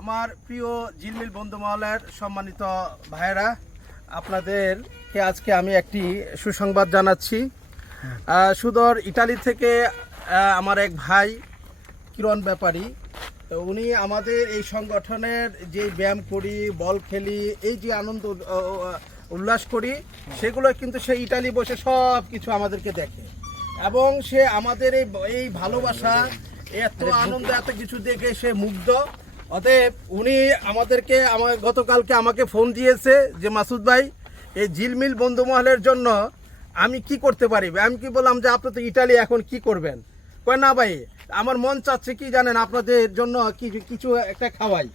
আমার প্রিয় জিলমিল বন্ধু মহলের সম্মানিত ভাইয়েরা আপনাদেরকে আজকে আমি একটি সুসংবাদ জানাচ্ছি। সুদূর ইটালি থেকে আমার এক ভাই কিরণ ব্যাপারী। তো উনি আমাদের এই সংগঠনের যে ব্যায়াম করি বল খেলি এই যে আনন্দ উল্লাস করি সেগুলো কিন্তু সে ইটালি বসে সব কিছু আমাদেরকে দেখে। এবং সে আমাদের এই এই ভালোবাসা এত আনন্দ, এত কিছু দেখে সে মুগ্ধ। অতএব উনি আমাদেরকে আমার গতকালকে আমাকে ফোন দিয়েছে যে, মাসুদ ভাই, এই ঝিলমিল বন্ধুমহলের জন্য আমি কি করতে পারি? আমি কি বললাম যে, আপনি তো ইটালি এখন কি করবেন? কয়, না ভাই, আমার মন চাচ্ছে কি জানেন, আপনাদের জন্য কি, কিছু একটা খাওয়াই।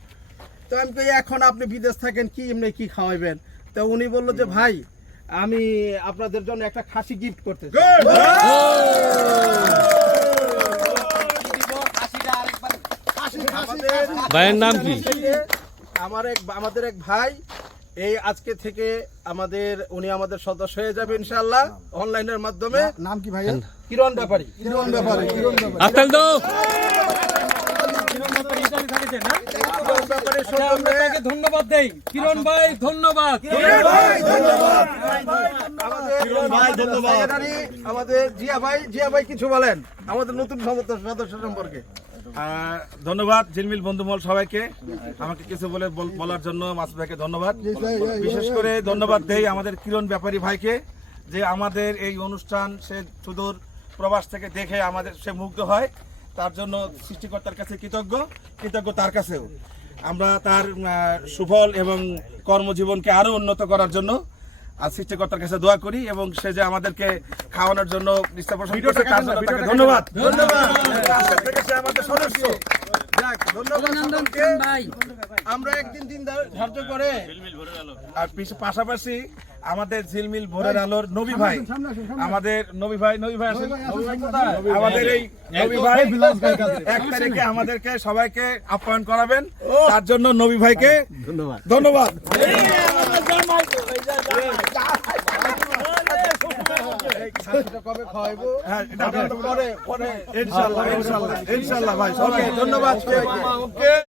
তো আমি এখন আপনি বিদেশ থাকেন, কি এমনি কি খাওয়াইবেন? তো উনি বলল যে, ভাই আমি আপনাদের জন্য একটা খাসি গিফট করতে চাই। ভাইয়ের নাম কি? আমার এক আমাদের এক ভাই এই আজকে থেকে আমাদের উনি আমাদের সদস্য হয়ে যাবে ইনশাআল্লাহ অনলাইনের মাধ্যমে। নাম কি ভাইয়া কিরণ ব্যাপারী। কিরণ ব্যাপারে কিরণ ব্যাপারে। সৌজন্যে ধন্যবাদ দেই। কিরণ ভাই ধন্যবাদ। আমাদের জিয়া ভাই জিয়া ভাই কিছু বলেন আমাদের নতুন সদস্য সদস্য সম্পর্কে। ধন্যবাদ ঝিলমিল বন্ধুমল সবাইকে। আমাকে কিছু বলে বলার জন্য মাসুদ ভাইকে ধন্যবাদ। বিশেষ করে ধন্যবাদ দেই আমাদের কিরণ ব্যাপারী ভাইকে যে আমাদের এই অনুষ্ঠান সে সুদূর প্রবাস থেকে দেখে আমাদের সে মুগ্ধ হয়। তার জন্য সৃষ্টিকর্তার কাছে কৃতজ্ঞ। কৃতজ্ঞ তার কাছেও। আমরা তার সুফল এবং কর্মজীবনকে আরও উন্নত করার জন্য আর সৃষ্টিকর্তার কাছে দোয়া করি এবং সে যে আমাদেরকে খাওয়ানোর জন্য ধন্যবাদ। ধন্যবাদ। আজকে থেকে সে আমাদের সদস্য। যাক, ধন্যবাদ সকলকে। আমরা একদিন দিন ধার্য করে। আর পিছ- পাশাপাশি আমাদের ঝিলমিল ভোরের আলোর নবী ভাই। আমাদের নবী ভাই নবী ভাই? আমাদের এই নবী ভাই এক তারিখে আমাদেরকে সবাইকে আপ্যায়ন করাবেন। তার জন্য নবী ভাইকে ধন্যবাদ। ধন্যবাদ। কবে খাওয়াইবো হ্যাঁ, ধন্যবাদ।